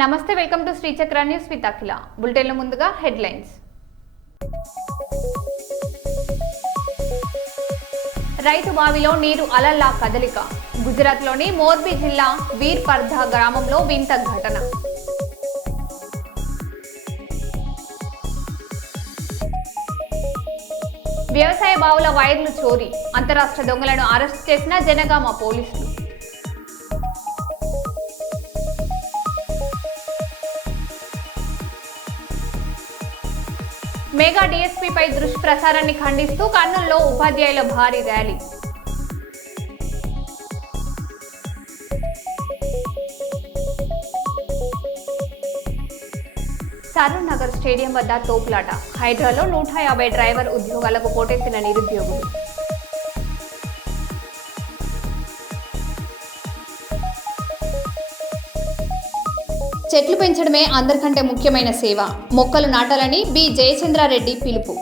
నమస్తే, welcome to Srichakra news with Akhila. బులెటిన్ల ముందుగా హెడ్లైన్స్. రైతు బావిలో నీరు అలల్లా కదలిక. గుజరాత్లోని మోర్బీ జిల్లా వీర్ పర్ధా గ్రామంలో వింత ఘటన. వ్యవసాయ బావుల వైర్లు చోరీ. అంతరాష్ట్ర దొంగలను అరెస్ట్ చేసిన జనగామ పోలీసులు. మెగా డీఎస్పీపై దుష్ప్రచారాన్ని ఖండిస్తూ కర్నూలులో ఉపాధ్యాయుల భారీ ర్యాలీ. సరూర్ నగర్ స్టేడియం వద్ద తోపులాట. హైడ్రాలో 150 డ్రైవర్ ఉద్యోగాలకు పోటెత్తిన నిరుద్యోగులు. చెట్లు పెంచడమే అందరికంటే ముఖ్యమైన సేవ. మొక్కలు నాటాలని బి జయచంద్రారెడ్డి పిలుపు.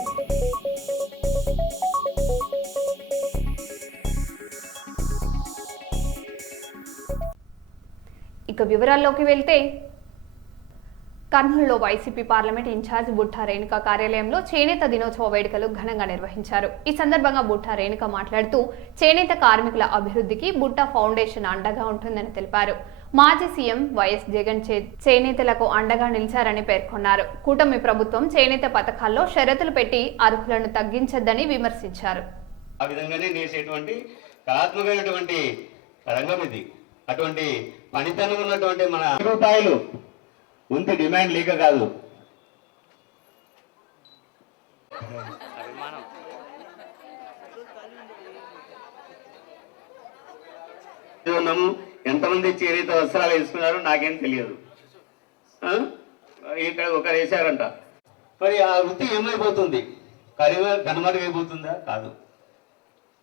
ఇక వివరాల్లోకి వెళ్తే, కర్నూలులో YCP parliament incharge Butta Renuka కార్యాలయంలో చేనేత దినోత్సవ వేడుకలు ఘనంగా నిర్వహించారు. ఈ సందర్భంగా బుట్టా రేణుక మాట్లాడుతూ చేనేత కార్మికుల అభివృద్ధికి బుట్టా ఫౌండేషన్ అండగా ఉంటుందని తెలిపారు. మాజీ సీఎం వైఎస్ జగన్ చేనేతలకు అండగా నిలిచారని పేర్కొన్నారు. కూటమి ప్రభుత్వం చేనేత పథకాల్లో షరతులు పెట్టి అర్హులను తగ్గించొద్దని విమర్శించారు. ఆ విధంగానే నేసేటువంటి కళాత్మకమైనటువంటి రంగం ఇది. అటువంటి పనితనం ఉన్నటువంటి మన రూపాయలు ఉంటే డిమాండ్ లేక కాదు. ఎంతమంది చేనేత వస్త్రాలు వేసుకున్నారో నాకేం తెలియదు. ఇక్కడ ఒకరు వేశారంట. మరి ఆ వృత్తి ఏమైపోతుంది? కనుమరుగైపోతుందా? కాదు.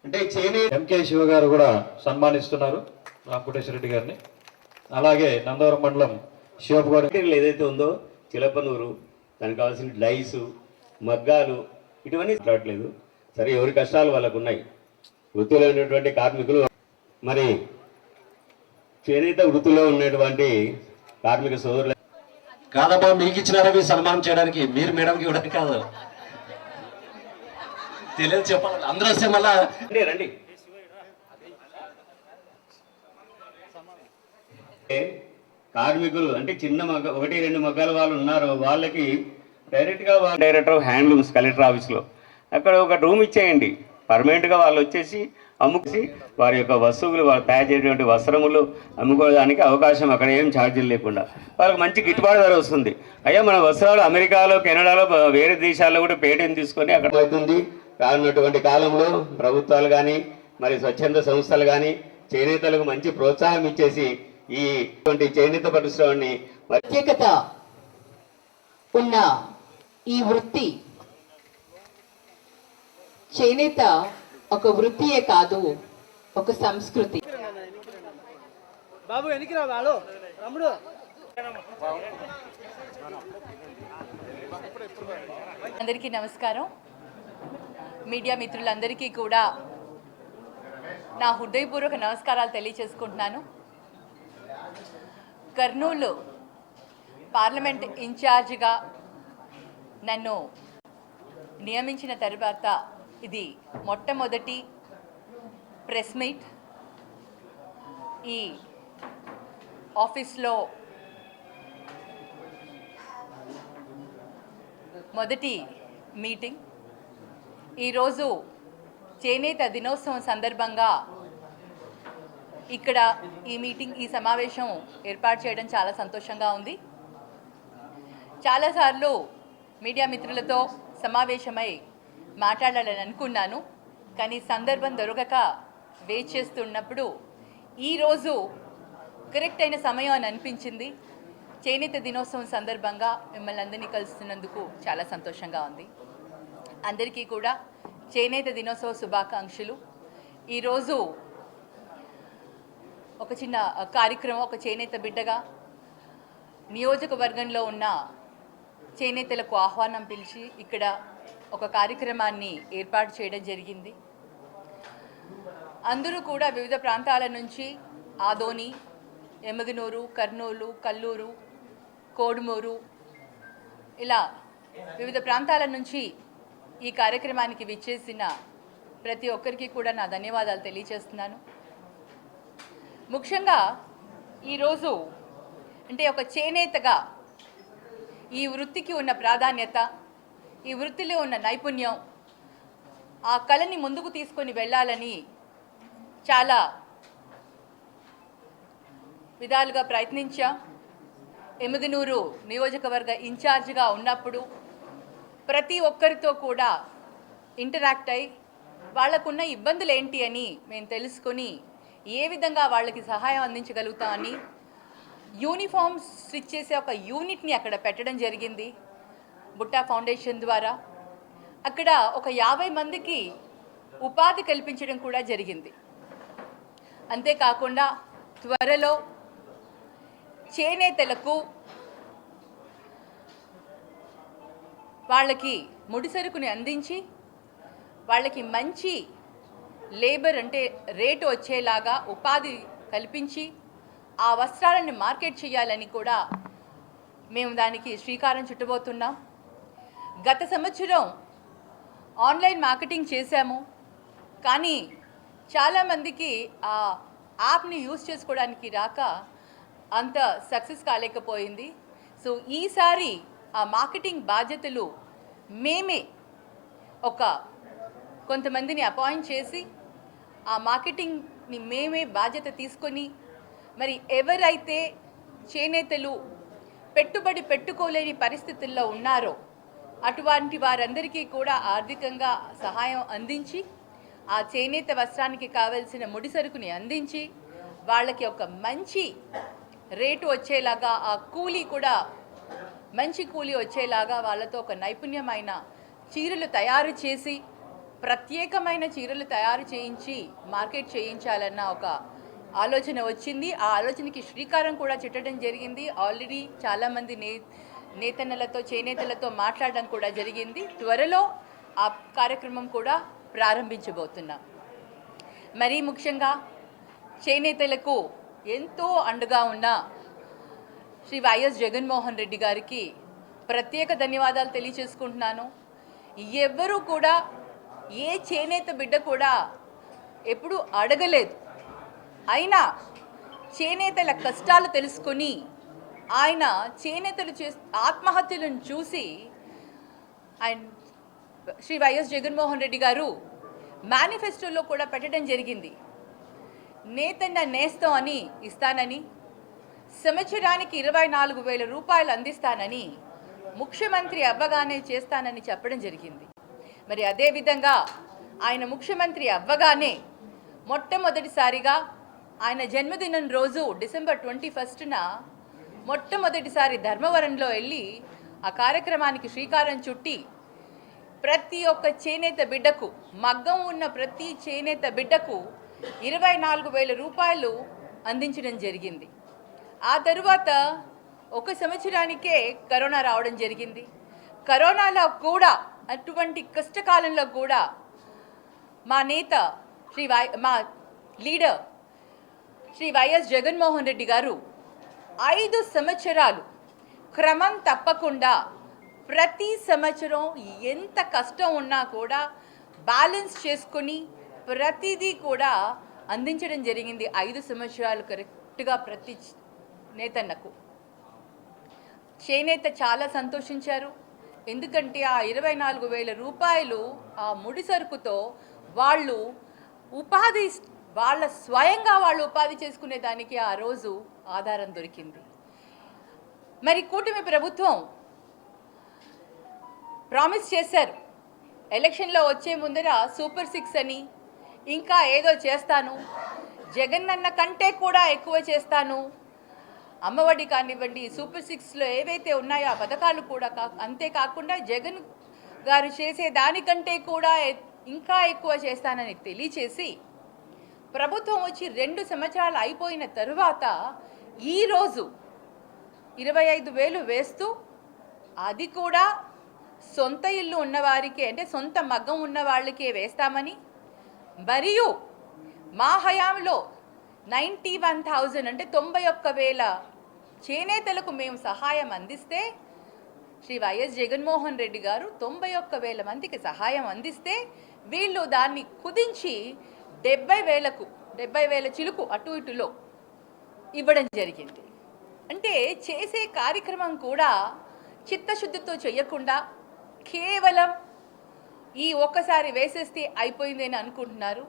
అంటే చేనేత ఎంకే శివ గారు కూడా సన్మానిస్తున్నారు రామకోటేశ్వరరెడ్డి గారిని. అలాగే నందవరం మండలం శివపుగూడ ఏదైతే ఉందో చిలపనూరు, దానికి కావాల్సిన డైసు, మగ్గాలు, ఇటువంటి రావట్లేదు. సరే, ఎవరి కష్టాలు వాళ్ళకు ఉన్నాయి. వృత్తిలో ఉన్నటువంటి కార్మికులు, మరి చేనేత వృత్తిలో ఉన్నటువంటి కార్మిక సోదరులు కాదబ్బా, మీకు ఇచ్చినారా మీ సన్మానం చేయడానికి? మీరు మేడంకి ఇవ్వడానికి కాదు, తెలియదు చెప్పాలి. అందరూ వస్తే మళ్ళా రండి. కార్మికులు అంటే చిన్న మగ్గ 1-2 మగ్గాల వాళ్ళు ఉన్నారు. వాళ్ళకి డైరెక్ట్గా డైరెక్టర్ ఆఫ్ హ్యాండ్లూమ్స్ కలెక్టర్ ఆఫీస్లో అక్కడ ఒక రూమ్ ఇచ్చేయండి. పర్మనెంట్గా వాళ్ళు వచ్చేసి అమ్ముకుసి వారి యొక్క వస్తువులు, వాళ్ళు తయారు చేసేటువంటి వస్త్రములు అమ్ముకోవడానికి అవకాశం, అక్కడ ఏం ఛార్జీలు లేకుండా వాళ్ళకి మంచి గిట్టుబాటు ధర వస్తుంది. అయ్యా, మన వస్త్రాలు అమెరికాలో, కెనడాలో, వేరే దేశాల్లో కూడా పేటెంట్ తీసుకొని అక్కడ అవుతుంది. రానున్నటువంటి కాలంలో ప్రభుత్వాలు కానీ, మరి స్వచ్ఛంద సంస్థలు కానీ చేనేతలకు మంచి ప్రోత్సాహం ఇచ్చేసి ఈ చేనేత పరిశ్రమని ప్రత్యేకత ఉన్న ఈ వృత్తి, చేనేత ఒక వృత్తియే కాదు, ఒక సంస్కృతి. అందరికీ నమస్కారం. మీడియా మిత్రులందరికీ కూడా నా హృదయపూర్వక నమస్కారాలు తెలియచేసుకుంటున్నాను. కర్నూలు పార్లమెంట్ ఇన్ఛార్జిగా నన్ను నియమించిన తర్వాత ఇది మొట్టమొదటి ప్రెస్ మీట్. ఈ ఆఫీస్లో మొదటి మీటింగ్. ఈరోజు చేనేత దినోత్సవం సందర్భంగా ఇక్కడ ఈ సమావేశం ఏర్పాటు చేయడం చాలా సంతోషంగా ఉంది. చాలాసార్లు మీడియా మిత్రులతో సమావేశమై మాట్లాడాలని అనుకున్నాను, కానీ సందర్భం దొరకక వెయిట్ చేస్తున్నప్పుడు ఈరోజు కరెక్ట్ అయిన సమయం అని అనిపించింది. చేనేత దినోత్సవం సందర్భంగా మిమ్మల్ని అందరినీ కలుస్తున్నందుకు చాలా సంతోషంగా ఉంది. అందరికీ కూడా చేనేత దినోత్సవ శుభాకాంక్షలు. ఈరోజు ఒక చిన్న కార్యక్రమం, ఒక చేనేత బిడ్డగా నియోజకవర్గంలో ఉన్న చేనేతలకు ఆహ్వానం పిలిచి ఇక్కడ ఒక కార్యక్రమాన్ని ఏర్పాటు చేయడం జరిగింది. అందరూ కూడా వివిధ ప్రాంతాల నుంచి ఆదోని, ఎమ్మగనూరు, కర్నూలు, కల్లూరు కోడుమూరు ఇలా వివిధ ప్రాంతాల నుంచి ఈ కార్యక్రమానికి విచ్చేసిన ప్రతి ఒక్కరికి కూడా నా ధన్యవాదాలు తెలియజేస్తున్నాను. ముఖ్యంగా ఈరోజు అంటే ఒక చేనేతగా ఈ వృత్తికి ఉన్న ప్రాధాన్యత, ఈ వృత్తిలో ఉన్న నైపుణ్యం, ఆ కళని ముందుకు తీసుకొని వెళ్ళాలని చాలా విధాలుగా ప్రయత్నించాం. ఎమ్మిగనూరు నియోజకవర్గ ఇన్ఛార్జిగా ఉన్నప్పుడు ప్రతి ఒక్కరితో కూడా ఇంటరాక్ట్ అయి వాళ్ళకున్న ఇబ్బందులు ఏంటి అని మేము తెలుసుకొని ఏ విధంగా వాళ్ళకి సహాయం అందించగలుగుతామని యూనిఫామ్స్ స్టిచ్ చేసే ఒక యూనిట్ని అక్కడ పెట్టడం జరిగింది బుట్టా ఫౌండేషన్ ద్వారా. అక్కడ ఒక 50 మందికి ఉపాధి కల్పించడం కూడా జరిగింది. అంతేకాకుండా త్వరలో చేనేతలకు వాళ్ళకి ముడిసరుకుని అందించి వాళ్ళకి మంచి లేబర్ అంటే రేటు వచ్చేలాగా ఉపాధి కల్పించి ఆ వస్త్రాలను మార్కెట్ చేయాలని కూడా మేము దానికి శ్రీకారం చుట్టబోతున్నాం. గత సంవత్సరం ఆన్లైన్ మార్కెటింగ్ చేశాము, కానీ చాలామందికి ఆ యాప్ని యూజ్ చేసుకోవడానికి రాక అంత సక్సెస్ కాలేకపోయింది. సో ఈసారి ఆ మార్కెటింగ్ బాధ్యతలు మేమే కొంతమందిని అపాయింట్ చేసి ఆ మార్కెటింగ్ని మేమే బాధ్యత తీసుకొని మరి ఎవరైతే చేనేతలు పెట్టుబడి పెట్టుకోలేని పరిస్థితుల్లో ఉన్నారో అటువంటి వారందరికీ కూడా ఆర్థికంగా సహాయం అందించి ఆ చేనేత వస్త్రానికి కావలసిన ముడిసరుకుని అందించి వాళ్ళకి ఒక మంచి రేటు వచ్చేలాగా, ఆ కూలీ కూడా మంచి కూలీ వచ్చేలాగా వాళ్ళతో ఒక నైపుణ్యమైన చీరలు తయారు చేసి ప్రత్యేకమైన చీరలు తయారు చేయించి మార్కెట్ చేయించాలన్న ఒక ఆలోచన వచ్చింది. ఆ ఆలోచనకి శ్రీకారం కూడా చుట్టడం జరిగింది. ఆల్రెడీ చాలామంది నేతన్నలతో చేనేతలతో మాట్లాడడం కూడా జరిగింది. త్వరలో ఆ కార్యక్రమం కూడా ప్రారంభించబోతున్నాం. మరీ ముఖ్యంగా చేనేతలకు ఎంతో అండగా ఉన్న శ్రీ వైఎస్ జగన్మోహన్ రెడ్డి గారికి ప్రత్యేక ధన్యవాదాలు తెలియజేసుకుంటున్నాను. ఎవ్వరూ కూడా ఏ చేనేత బిడ్డ కూడా ఎప్పుడూ అడగలేదు, అయినా చేనేతల కష్టాలు తెలుసుకొని ఆయన చేనేతలు ఆత్మహత్యలను చూసి ఆయన శ్రీ వైఎస్ జగన్మోహన్ రెడ్డి గారు మేనిఫెస్టోలో కూడా పెట్టడం జరిగింది. నేతన్న నేస్తం అని ఇస్తానని, సంవత్సరానికి 24,000 రూపాయలు అందిస్తానని, ముఖ్యమంత్రి అవ్వగానే చేస్తానని చెప్పడం జరిగింది. మరి అదేవిధంగా ఆయన ముఖ్యమంత్రి అవ్వగానే మొట్టమొదటిసారిగా ఆయన జన్మదినం రోజు డిసెంబర్ 21న మొట్టమొదటిసారి ధర్మవరంలో వెళ్ళి ఆ కార్యక్రమానికి శ్రీకారం చుట్టి ప్రతి ఒక్క చేనేత బిడ్డకు, మగ్గం ఉన్న ప్రతి చేనేత బిడ్డకు 24,000 రూపాయలు అందించడం జరిగింది. ఆ తరువాత ఒక సంవత్సరానికే కరోనా రావడం జరిగింది. కరోనాలో కూడా, అటువంటి కష్టకాలంలో కూడా మా నేత మా లీడర్ శ్రీ వైఎస్ జగన్మోహన్ రెడ్డి గారు 5 సంవత్సరాలు క్రమం తప్పకుండా ప్రతి సంవత్సరం ఎంత కష్టం ఉన్నా కూడా బ్యాలెన్స్ చేసుకొని ప్రతిదీ కూడా అందించడం జరిగింది. 5 సంవత్సరాలు కరెక్ట్గా ప్రతి నేతన్నకు. చేనేత చాలా సంతోషించారు. ఎందుకంటే ఆ 24,000 రూపాయలు ఆ ముడిసరుకుతో వాళ్ళు స్వయంగా వాళ్ళు ఉపాధి చేసుకునే దానికి ఆ రోజు ఆధారం దొరికింది. మరి కూటమి ప్రభుత్వం ప్రామిస్ చేశారు, ఎలక్షన్లో వచ్చే ముందర సూపర్ 6 అని, ఇంకా ఏదో చేస్తాను, జగనన్న కంటే కూడా ఎక్కువ చేస్తాను, అమ్మఒడి కానివ్వండి, సూపర్ 6లో ఏవైతే ఉన్నాయో ఆ పథకాలు కూడా అంతేకాకుండా జగన్ గారు చేసే దానికంటే కూడా ఇంకా ఎక్కువ చేస్తానని తెలియచేసి ప్రభుత్వం వచ్చి 2 సంవత్సరాలు అయిపోయిన తరువాత ఈరోజు 25,000 వేస్తూ, అది కూడా సొంత ఇల్లు ఉన్నవారికి అంటే సొంత మగ్గం ఉన్న వాళ్ళకే వేస్తామని, మరియు మా హయాంలో 91,000 అంటే 91,000 చేనేతలకు మేము సహాయం అందిస్తే, శ్రీ వైఎస్ జగన్మోహన్ రెడ్డి గారు 91,000 మందికి సహాయం అందిస్తే వీళ్ళు దాన్ని కుదించి 70,000 చిలుకు అటు ఇటులో ఇవ్వడం జరిగింది. అంటే చేసే కార్యక్రమం కూడా చిత్తశుద్ధితో చేయకుండా కేవలం ఈ ఒక్కసారి వేసేస్తే అయిపోయిందని అనుకుంటున్నారు.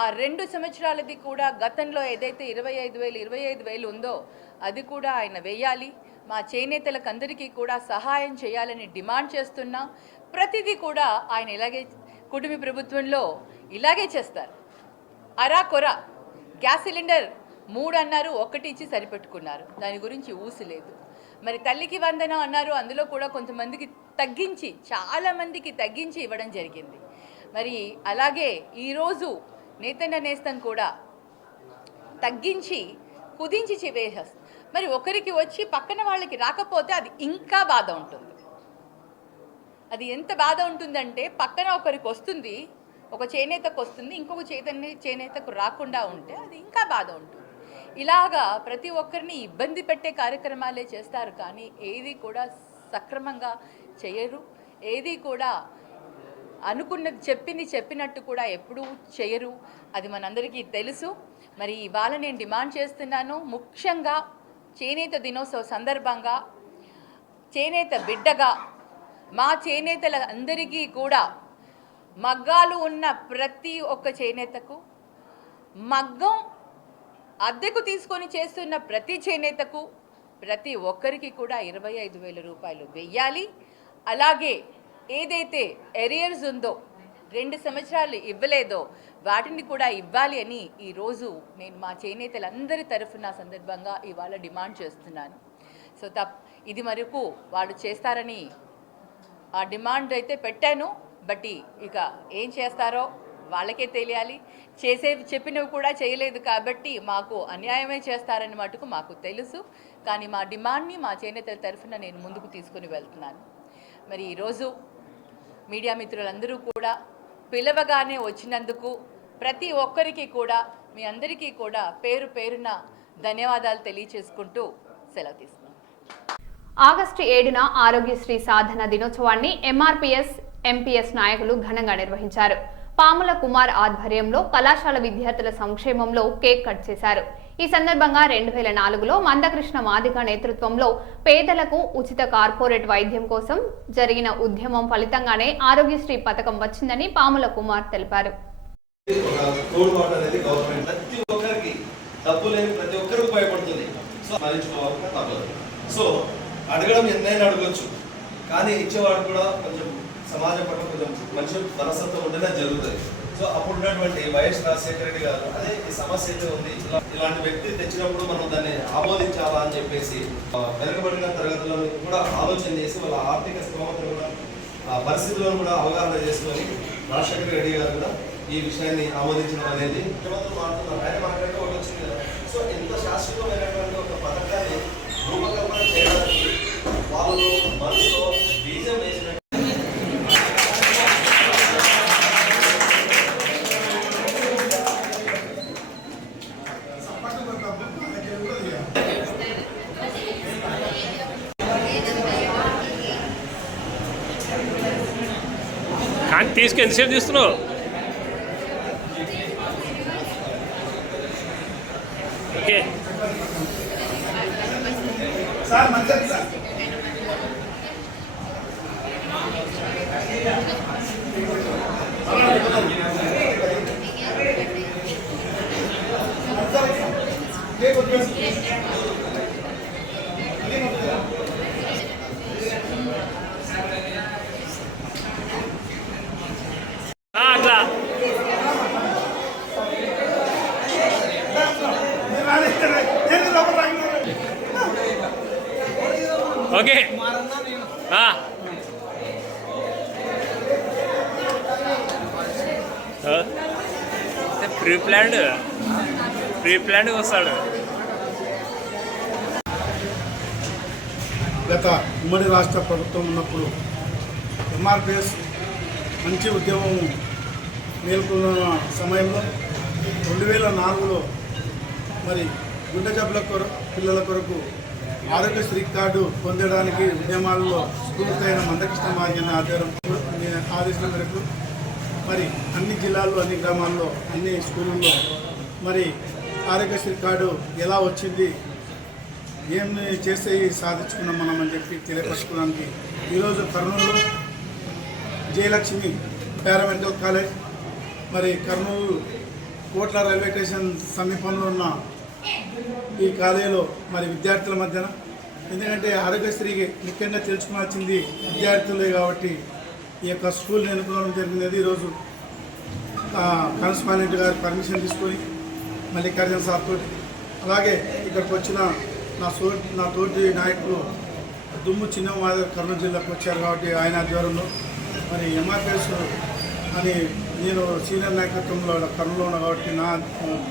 ఆ 2 సంవత్సరాలది కూడా గతంలో ఏదైతే 25,000 ఉందో అది కూడా ఆయన వేయాలి. మా చేనేతలకు అందరికీ కూడా సహాయం చేయాలని డిమాండ్ చేస్తున్నాం. ప్రతిదీ కూడా ఆయన ఇలాగే కుటుంబ ప్రభుత్వంలో ఇలాగే చేస్తారు. అరా కొర గ్యాస్ సిలిండర్ 3 అన్నారు, 1 ఇచ్చి సరిపెట్టుకున్నారు. దాని గురించి ఊసు లేదు. మరి తల్లికి వందనం అన్నారు, అందులో కూడా కొంతమందికి తగ్గించి, చాలామందికి తగ్గించి ఇవ్వడం జరిగింది. మరి అలాగే ఈరోజు నేతన్న నేస్తం కూడా తగ్గించి కుదించి వేసేస్తారు. మరి ఒకరికి వచ్చి పక్కన వాళ్ళకి రాకపోతే అది ఇంకా బాధ ఉంటుంది. అది ఎంత బాధ ఉంటుందంటే పక్కన ఒకరికి వస్తుంది, ఒక చేనేతకు వస్తుంది, ఇంకొక చేనేతకు రాకుండా ఉంటే అది ఇంకా బాధ ఉంటుంది. ఇలాగా ప్రతి ఒక్కరిని ఇబ్బంది పెట్టే కార్యక్రమాలే చేస్తారు, కానీ ఏది కూడా సక్రమంగా చేయరు. ఏది కూడా అనుకున్నది చెప్పినట్టు కూడా ఎప్పుడూ చేయరు. అది మనందరికీ తెలుసు. మరి ఇవాళ నేను డిమాండ్ చేస్తున్నాను, ముఖ్యంగా చేనేత దినోత్సవ సందర్భంగా చేనేత బిడ్డగా మా చేనేతల అందరికీ కూడా మగ్గాలు ఉన్న ప్రతి ఒక్క చేనేతకు, మగ్గం అద్దెకు తీసుకొని చేస్తున్న ప్రతి చేనేతకు, ప్రతి ఒక్కరికి కూడా 25,000 రూపాయలు వెయ్యాలి. అలాగే ఏదైతే ఎరియర్స్ ఉందో 2 సంవత్సరాలు ఇవ్వలేదో వాటిని కూడా ఇవ్వాలి అని ఈరోజు నేను మా చేనేతలందరి తరఫున సందర్భంగా ఇవాళ డిమాండ్ చేస్తున్నాను. సో ఇది వరకు వాళ్ళు చేస్తారని ఆ డిమాండ్ అయితే పెట్టాను. బట్ ఇక ఏం చేస్తారో వాళ్ళకే తెలియాలి. చెప్పినవి కూడా చేయలేదు కాబట్టి మాకు అన్యాయమే చేస్తారని మటుకు మాకు తెలుసు. కానీ మా డిమాండ్ని మా చేనేతల తరఫున నేను ముందుకు తీసుకుని వెళ్తున్నాను. మరి ఈరోజు మీడియా మిత్రులందరూ కూడా పిలవగానే వచ్చినందుకు ప్రతి ఒక్కరికి కూడా మీ అందరికీ కూడా పేరు పేరున ధన్యవాదాలు తెలియచేసుకుంటూ సెలవు తీసుకున్నాను. ఆగస్టు 7న ఆరోగ్యశ్రీ సాధన దినోత్సవాన్ని ఎంఆర్పీఎస్, ఎంపీఎస్ నాయకులు ఘనంగా నిర్వహించారు. పాముల కుమార్ ఆధ్వర్యంలో కళాశాల విద్యార్థుల సంక్షేమంలో కేక్ కట్ చేశారు. ఈ సందర్భంగా 2004లో మందకృష్ణ మాదిగ నేతృత్వంలో పేదలకు ఉచిత కార్పొరేట్ వైద్యం కోసం జరిగిన ఉద్యమం ఫలితంగానే ఆరోగ్యశ్రీ పథకం వచ్చిందని పాముల కుమార్ తెలిపారు. సో అడగడం ఎన్నైనా అడగొచ్చు, కానీ ఇచ్చేవాడు కూడా కొంచెం సమాజం పట్ల కొంచెం మంచి మనస్తత్వం ఉంటేనే జరుగుతుంది. సో అప్పుడు ఉన్నటువంటి వైఎస్ రాజశేఖర రెడ్డి గారు అదే ఈ సమస్య అయితే ఉంది, ఇలాంటి వ్యక్తి తెచ్చినప్పుడు మనం దాన్ని ఆమోదించాలా అని చెప్పేసి వెనుకబడిన తరగతులను కూడా ఆలోచన చేసి వాళ్ళ ఆర్థిక స్థితిగతులను కూడా పరిస్థితులను కూడా అవగాహన చేసుకొని రాజశేఖర రెడ్డి గారు కూడా ఈ విషయాన్ని ఆమోదించడం అనేది మాట్లాడుతున్నారు. ఆయన మాట్లాడితే ఒకటి వచ్చింది కదా. సో ఇంత శాశ్వతమైనటువంటి ఒక పథకాన్ని రూపకల్పన చేయడానికి వాళ్ళు మనసులో బీజం వేసిన కానీ తీసుకు ఎంతసేపు తీస్తున్నావు? ఓకే సార్ మంచిది సార్. అట్లా ఓకే ప్రీ ప్లాన్డ్ వస్తాడు. గత ఉమ్మడి రాష్ట్ర ప్రభుత్వం ఉన్నప్పుడు ఎంఆర్పిఎస్ మంచి ఉద్యమం మేల్కొన్న సమయంలో 2004లో మరి గుండె జబ్బుల పిల్లల కొరకు ఆరోగ్యశ్రీ కార్డు పొందడానికి ఉద్యమాల్లో స్ఫూర్తైన మందకృష్ణ మహాజన్ ఆదేశం మేరకు మరి అన్ని జిల్లాల్లో అన్ని గ్రామాల్లో అన్ని స్కూళ్ళల్లో మరి ఆరోగ్యశ్రీ కార్డు ఎలా వచ్చింది, ఏం చేస్తే సాధించుకున్నాం మనం అని చెప్పి తెలియపరచుకోవడానికి ఈరోజు కర్నూలులో జయలక్ష్మి పారామెడికల్ కాలేజ్ మరి కర్నూలు కోట్ల రైల్వే స్టేషన్ సమీపంలో ఉన్న ఈ కాలేజీలో మరి విద్యార్థుల మధ్యన, ఎందుకంటే ఆరోగ్యశ్రీకి ముఖ్యంగా తెలుసుకోవాల్సింది విద్యార్థులే కాబట్టి ఈ యొక్క స్కూల్ని ఎన్నుకోవడం జరిగినది. ఈరోజు కరస్పాండెంట్ గారు పర్మిషన్ తీసుకొని మల్లికార్జున సార్ తోటి, అలాగే ఇక్కడికి వచ్చిన నా తోటి నాయకులు దుమ్ము చిన్న మాధవ్ కర్నూలు జిల్లాకు వచ్చారు కాబట్టి ఆయన ఆధ్వర్యంలో మరి ఎంఆర్పిఎస్ అని నేను సీనియర్ నాయకత్వంలో కర్నూలులో ఉన్నా కాబట్టి నా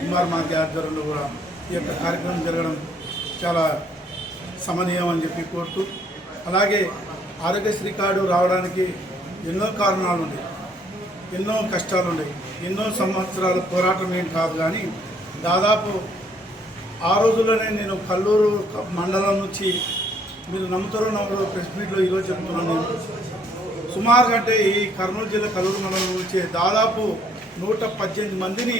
కుమార్ మాధ్య ఆధ్వర్యంలో కూడా ఈ యొక్క కార్యక్రమం జరగడం చాలా సమనీయం అని చెప్పి కోరుతూ, అలాగే ఆరోగ్యశ్రీ కార్డు రావడానికి ఎన్నో కారణాలు ఉన్నాయి, ఎన్నో కష్టాలు ఉన్నాయి, ఎన్నో సంవత్సరాల పోరాటం ఏం కాదు. కానీ దాదాపు ఆ రోజుల్లోనే నేను కల్లూరు మండలం నుంచి, మీరు నమ్ముతారో నమ్మరో ప్రెస్ మీట్లో ఈరోజు చెప్తున్నాను, నేను సుమారుగా అంటే ఈ కర్నూలు జిల్లా కల్లూరు మండలం నుంచి దాదాపు 118 మందిని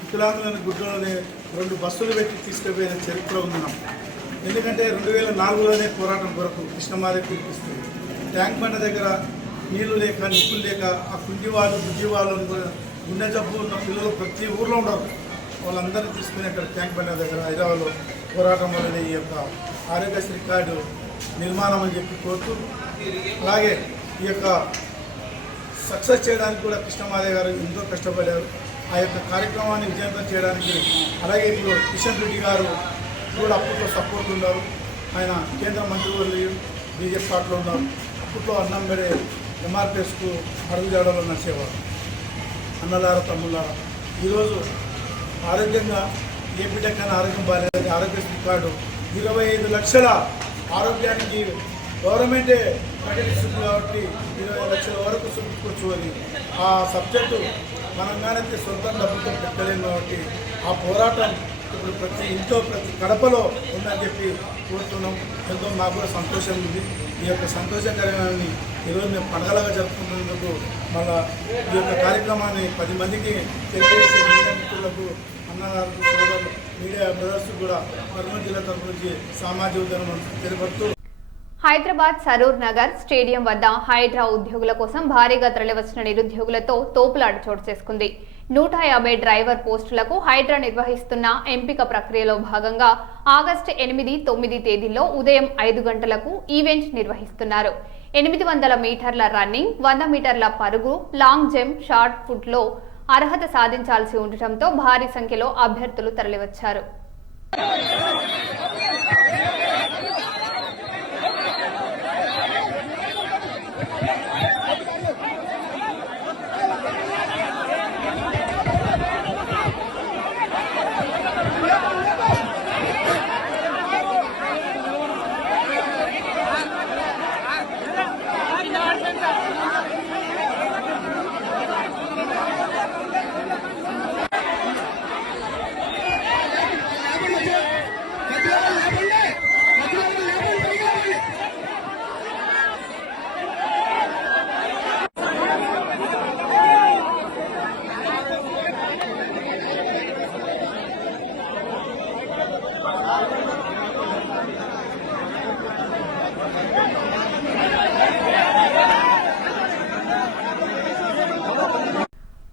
వికలాంగులను గుడ్డలోనే 2 బస్సులు పెట్టి తీసుకుపోయిన చరిత్ర ఉంది నాకు. ఎందుకంటే 2004లోనే పోరాటం కొరకు కృష్ణమాదే పిలిపిస్తుంది. ట్యాంక్ బండ దగ్గర నీళ్లు లేక నిప్పులు లేక ఆ కుంటివాళ్ళు బుజ్జివాళ్ళని కూడా గుండె జబ్బు ఉన్న పిల్లలు ప్రతి ఊర్లో ఉండరు, వాళ్ళందరినీ తీసుకుని అక్కడ ట్యాంక్ బండ దగ్గర హైదరాబాద్లో పోరాటం వల్లనే ఈ యొక్క ఆరోగ్యశ్రీ కార్డు నిర్మాణం అని చెప్పి కోరుతూ, అలాగే ఈ యొక్క సక్సెస్ చేయడానికి కూడా కృష్ణమాదే గారు ఎంతో కష్టపడారు. ఆ యొక్క కార్యక్రమాన్ని విజయవంతం చేయడానికి, అలాగే ఇప్పుడు కిషన్ రెడ్డి గారు కూడా అప్పట్లో సపోర్ట్ ఉన్నారు. ఆయన కేంద్ర మంత్రివర్యులు బీజేపీ పార్టీలో ఉన్నారు. అప్పట్లో అన్నం పెడే ఎంఆర్పిఎస్కు అడుగుజాడలో నడిచేవారు. అన్నలారా తమ్ముళ్ళారా, ఈరోజు ఆరోగ్యంగా ఏ బిడ్డకైనా ఆరోగ్యం బాగాలేదు, ఆరోగ్యశ్రీ కార్డు 25 లక్షల ఆరోగ్యానికి గవర్నమెంటే ప్రకటిస్తుంది కాబట్టి 20 లక్షల వరకు చూపించుకోవచ్చు అని ఆ సబ్జెక్టు మనంగానైతే సొంత డబ్బుతో పెట్టలేము కాబట్టి ఆ పోరాటం ఇప్పుడు ప్రతి ఇంట్లో ప్రతి గడపలో ఉందని చెప్పి కోరుతున్నాం. ఎంతో మాకు కూడా సంతోషం ఉంది. ఈ యొక్క సంతోషకరమైన ఈరోజు మేము పండుగలుగా జరుపుకుంటున్నందుకు మళ్ళా ఈ యొక్క కార్యక్రమాన్ని 10 మందికి తెలియజేసే మీడియా మిత్రులకు, అన్నగారికి, సోదరులు, మీడియా బ్రదర్స్ కూడా కర్నూలు జిల్లా తరఫు నుంచి సామాజిక ఉద్యమం తెలియపడుతూ, హైదరాబాద్ సరూర్ నగర్ స్టేడియం వద్ద హైడ్రా ఉద్యోగుల కోసం భారీగా తరలివచ్చిన నిరుద్యోగులతో తోపులాట చోటు చేసుకుంది. 150 డ్రైవర్ పోస్టులకు హైడ్రా నిర్వహిస్తున్న ఎంపిక ప్రక్రియలో భాగంగా ఆగస్టు 8, 9 తేదీల్లో ఉదయం 5 గంటలకు ఈవెంట్ నిర్వహిస్తున్నారు. 800 మీటర్ల రన్నింగ్, 100 మీటర్ల పరుగు, లాంగ్ జంప్, షార్ట్ పుట్లో అర్హత సాధించాల్సి ఉండటంతో భారీ సంఖ్యలో అభ్యర్థులు తరలివచ్చారు.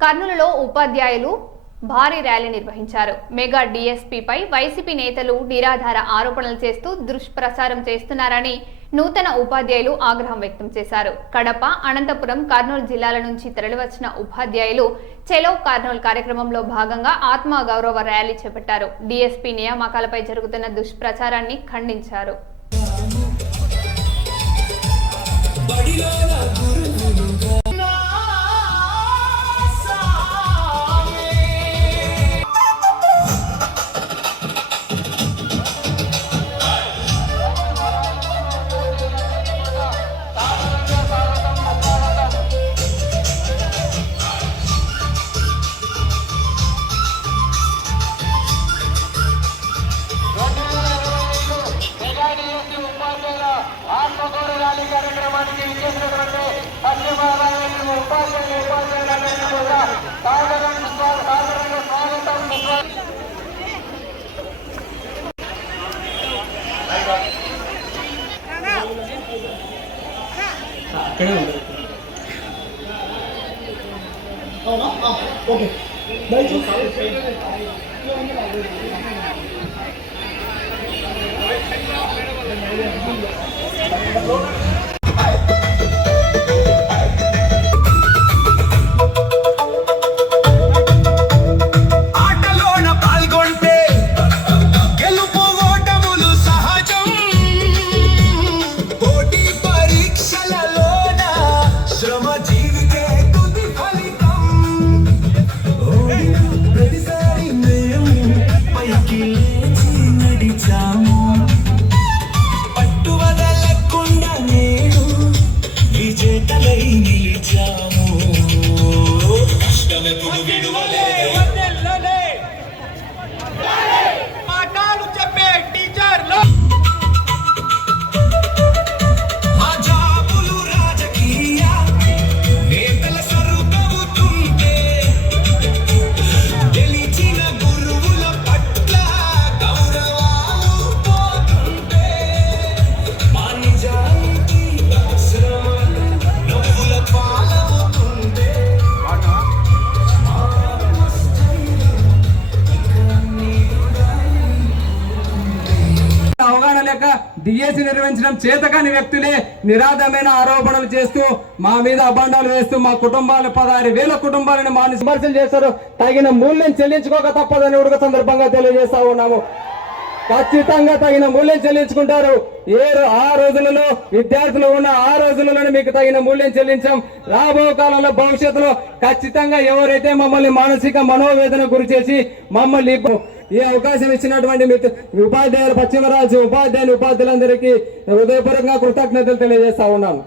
కర్నూలులో ఉపాధ్యాయులు భారీ ర్యాలీ నిర్వహించారు. మెగా డీఎస్పీపై వైసీపీ నేతలు నిరాధార ఆరోపణలు చేస్తూ దుష్ప్రచారం చేస్తున్నారని నూతన ఉపాధ్యాయులు ఆగ్రహం వ్యక్తం చేశారు. కడప, అనంతపురం, కర్నూలు జిల్లాల నుంచి తరలివచ్చిన ఉపాధ్యాయులు చెలో కర్నూలు కార్యక్రమంలో భాగంగా ఆత్మగౌరవ ర్యాలీ చేపట్టారు. డీఎస్పీ నియామకాలపై జరుగుతున్న దుష్ప్రచారాన్ని ఖండించారు. మెగా కార్యక్రమానికి విచ్చేసినటువంటి పశ్చిమ రంగ ఉపాధ్యాయులు ఉపాధ్యాయులందరినీ కూడా సాదరంగా స్వాగతం. ఓకే ఆటలోన పాల్గొంటే గెలుపు ఓటములు సహజం. పోటీ పరీక్షలలోన శ్రమ జీవితే తుది ఫలితం. ప్రతిసారి మేము పైకి లేచి నడిచాము. పట్టువదలకుండా నేడు విజేతలై నిలిచాము. కష్టమెప్పుడు విడువలే పాఠాలు చెప్పే టీచర్లు. మా జాబులు రాజకీయ నేతల సరుకవుతుంటే గెలిచిన గురువుల పట్ల గౌరవాలు పోతుంటే మా నిజాయితీ శ్రమలు నవ్వుల పాలవుతుంటే అవగాహన లేక డిఎస్సి నిర్వహించడం చేతకాని వ్యక్తులే నిరాధమైన ఆరోపణలు చేస్తూ మా మీద అభాండాలు వేస్తూ మా కుటుంబాలు 16,000 కుటుంబాలను విమర్శలు చేస్తారు. తగిన మూల్యం చెల్లించుకోక తప్పదని ఉడక సందర్భంగా తెలియజేస్తా ఉన్నాము. ఖచ్చితంగా తగిన మూల్యం చెల్లించుకుంటారు. ఆ రోజులలో విద్యార్థులు ఉన్న ఆ రోజులలోనే మీకు తగిన మూల్యం చెల్లించాం. రాబో కాలంలో భవిష్యత్తులో ఖచ్చితంగా ఎవరైతే మమ్మల్ని మానసిక మనోవేదన గురి చేసి మమ్మల్ని ఈ అవకాశం ఇచ్చినటువంటి ఉపాధ్యాయులు పశ్చిమరాజు ఉపాధ్యాయులందరికీ హృదయపూర్వకంగా కృతజ్ఞతలు తెలియజేస్తా ఉన్నాను.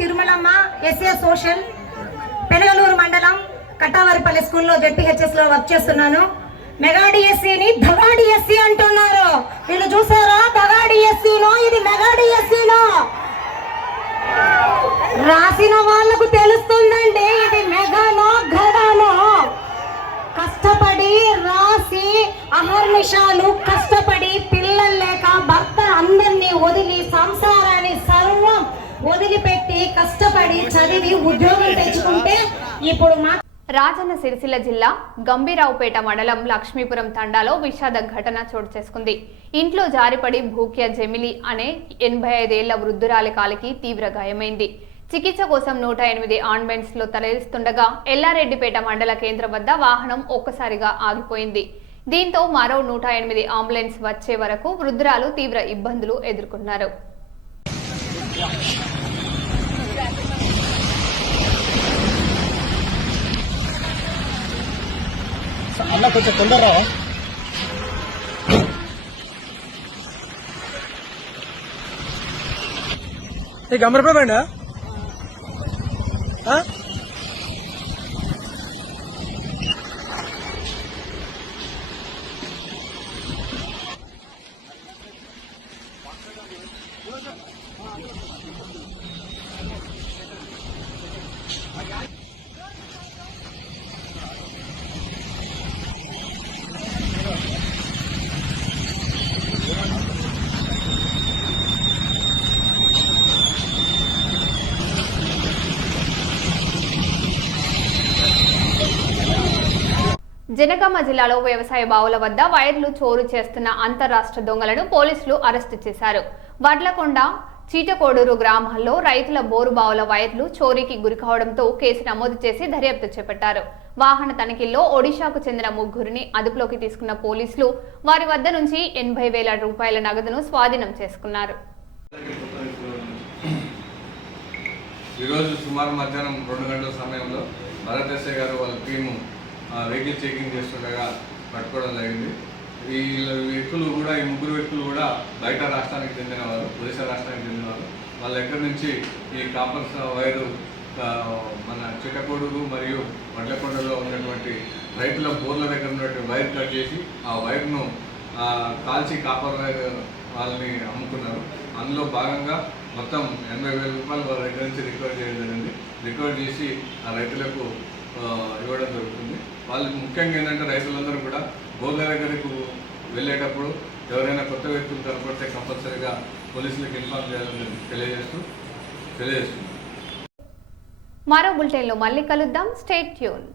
తిరుమలమ్మ ఎస్ఏ సోషల్ పెనగలూరు మండలం కట్టావారిపల్లి స్కూల్లో జెడ్పీహెచ్ఎస్ లో వర్క్ చేస్తున్నాను. మెగా డిఎస్సీని దగా డిఎస్సీ అంటున్నారు. వీళ్ళు చూసారా? దగా డిఎస్సీనో ఇది మెగా డిఎస్సీనో రాసిన వాళ్లకు తెలుస్తుందండి ఇది మెగానో గడానో. కష్టపడి రాసి అహర్నిశాలు కష్టపడి పిల్లలు లేక భర్త అందరినీ వదిలి సంసారాన్ని సర్వం వదిలిపెట్టి కష్టపడి చదివి ఉద్యోగం తెచ్చుకుంటే ఇప్పుడు రాజన్న సిరిసిల్ల జిల్లా గంభీరావుపేట మండలం లక్ష్మీపురం తండాలో విషాద ఘటన చోటు చేసుకుంది. ఇంట్లో జారిపడి భూక్య జమిలి అనే 85 ఏళ్ల వృద్ధురాలి కాలికి తీవ్ర గాయమైంది. చికిత్స కోసం 108 అంబులెన్స్ లో తరలిస్తుండగా ఎల్లారెడ్డిపేట మండల కేంద్రం వద్ద వాహనం ఒక్కసారిగా ఆగిపోయింది. దీంతో మరో 108 అంబులెన్స్ వచ్చే వరకు వృద్ధురాలు తీవ్ర ఇబ్బందులు ఎదుర్కొన్నారు. కొంచెం తొందరరా. గమనిపోయిందా? జనగామ జిల్లాలో వ్యవసాయ బావుల వద్ద వైర్లు చోరు చేస్తున్న అంతర్రాష్ట్ర దొంగలను పోలీసులు అరెస్టు చేశారు. వడ్లకొండ చీటకోడూరు గ్రామాల్లో రైతుల బోరు బావుల వైర్లు చోరీకి గురికావడంతో కేసు నమోదు చేసి దర్యాప్తు చేపట్టారు. వాహన తనిఖీల్లో ఒడిశాకు చెందిన 3గురిని అదుపులోకి తీసుకున్న పోలీసులు వారి వద్ద నుంచి 80,000 రూపాయల నగదును స్వాధీనం చేసుకున్నారు. ఈరోజు సుమారు మధ్యాహ్నం 2 గంటల సమయంలో భరత్ ఎస్ఐ గారు వాళ్ళ టీము వెహికల్ చెకింగ్ చేస్తుండగా పట్టుకోవడం జరిగింది. ఈ వ్యక్తులు కూడా ఈ 3 వ్యక్తులు కూడా బయట రాష్ట్రానికి చెందినవారు, ఒడిశా రాష్ట్రానికి చెందినవారు. వాళ్ళ దగ్గర నుంచి ఈ కాపర్ వైరు మన చిట్టకోడూరు మరియు వడ్లకొండలో ఉన్నటువంటి రైతుల బోర్ల దగ్గర ఉన్నటువంటి వైర్ కట్ చేసి ఆ వైర్ను కాల్చి కాపర్ వైర్ వాళ్ళని అమ్ముకున్నారు. అందులో భాగంగా మొత్తం 80,000 రూపాయలు వాళ్ళ దగ్గర నుంచి రికవర్ చేయడం జరిగింది. రికవర్ చేసి ఆ రైతులకు ఇవ్వడం జరుగుతుంది. వాళ్ళకి ముఖ్యంగా ఏంటంటే రైతులందరూ కూడా బోర్ల దగ్గరకు వెళ్ళేటప్పుడు ఎవరైనా కొత్త వ్యక్తులు కనపడితే కంపల్సరీగా పోలీసులకు ఇన్ఫార్మ్ చేయాలని తెలియజేస్తుంది. మరో బులెటిన్లో మళ్ళీ కలుద్దాం. Stay tune.